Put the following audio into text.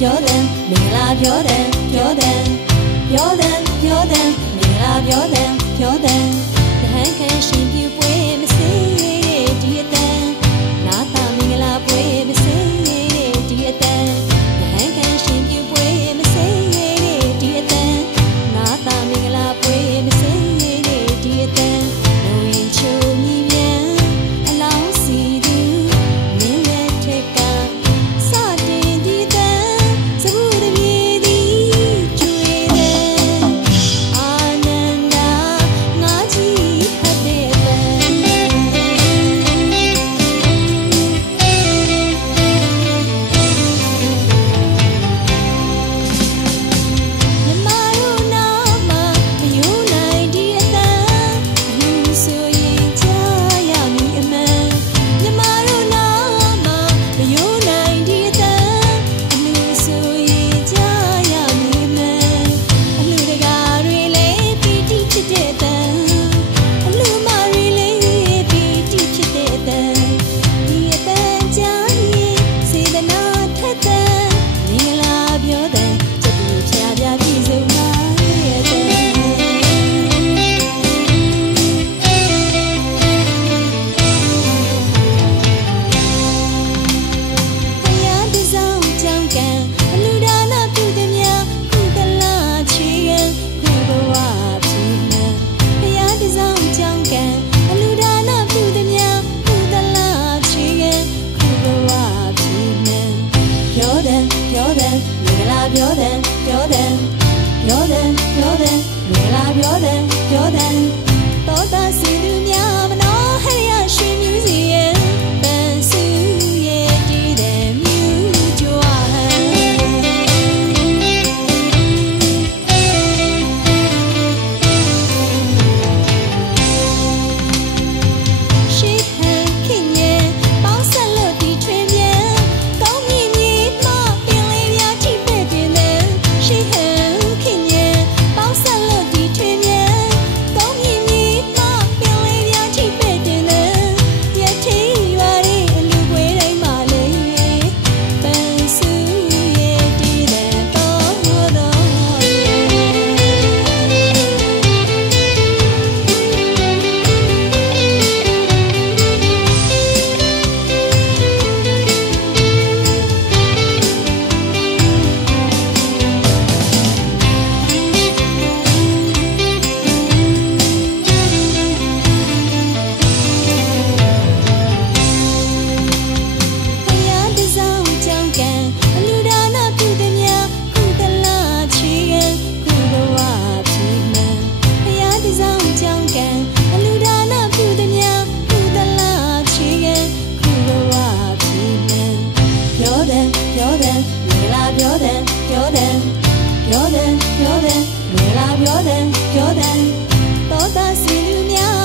ပြောတယ်မင်္ဂလာပြောတယ်ပြောတယ်ပြောတယ်ပြောတယ်မင်္ဂလာပြောတယ်ပြောတယ်တဟန်ခဲရှင်ပြပွဲမစေဒီအတန်နာတာမင်္ဂလာပွဲမစေဒီအတန်တဟန်ခဲရှင်ပြပွဲမစေဒီအတန်နာတာမင်္ဂလာပွဲမစေဒီအတန်လူရင်ချိုမြည်ပြန်အလောင်းစီသူမင်းရဲ့ထက်ကစတင်ဒီတန်စဘူးတပြေသည်ကျွေတယ်အာနန္ဒာငါကြီးဟတ်တဲ့တန်မြမတို့နာမမယုံနိုင်ဒီအတန်လူဆိုရင်ကြားရမည်အမှန်မြမတို့နာမမယုံနိုင်ဒီအတန်အလူဆိုရင်ကြားရမည်အမှန်အလူတကာတွေလည်းပီတိဖြစ်တဲ့တန်အလူမတွေလည်းပီတိဖြစ်တဲ့တန်ဒီအတန်ကြားရင်စေတနာထက်တန်မင်္ဂလာပြောတဲ့ချက်တူဖြာဖြာပြည့်စုံပါရဲ့တန်ဘုရားတစောင်းကြောင့်ကံအလူဒါနပြုသည်များကုသလချေရန်ခုဘဝဖြစ်မှန်ဘုရားတစောင်းကြောင့်ကံအလူဒါနပြုသည်များကုသလချေရန်ခုဘဝဖြစ်မှန်ပြောတယ်ပြောတယ်မင်္ဂလာပြောတယ်ပြောတယ်ပြောတယ်ပြောတယ်မင်္ဂလာပြောတယ်ပြောတယ်သောတာစီသူများမနောဟရိယရွှေမြူးစီရဲ့ပန်းစုရဲ့တည်တဲ့မြူးကြွဟန်ရှိဟန်ခင်ရဲ့ပေါင်းဆက်လို့ဒီထွင်ပြန်ကောင်းမြင်မြင်မှပင်လေးများထိပဲ့တွင်တယ်ရှိဟန်ခင်ရဲ့ပေါင်းဆက်လို့ဒီထွင်ပြန်ကောင်းမြင်မြင်မှပင်လေးများထိပဲ့တွင်တယ်ရထေးရွာရဲ့အလူပွဲတိုင်းမှာလေပန်းစုရဲ့တည်တဲ့တော်တော်ဘုရားတစောင်းကြောင့်ကံအလူဒါနပြုသည်များကုသလချေရန်ခုဘဝဖြစ်မှန်ဘုရားတစောင်းကြောင့်ကံအလူဒါနပြုသည်များကုသလချေရန်ခုဘဝဖြစ်မှန်ပြောတယ်ပြောတယ်မင်္ဂလာပြောတယ်ပြောတယ်ပြောတယ်ပြောတယ်မင်္ဂလာပြောတယ်ပြောတယ်သောတာစီသူများ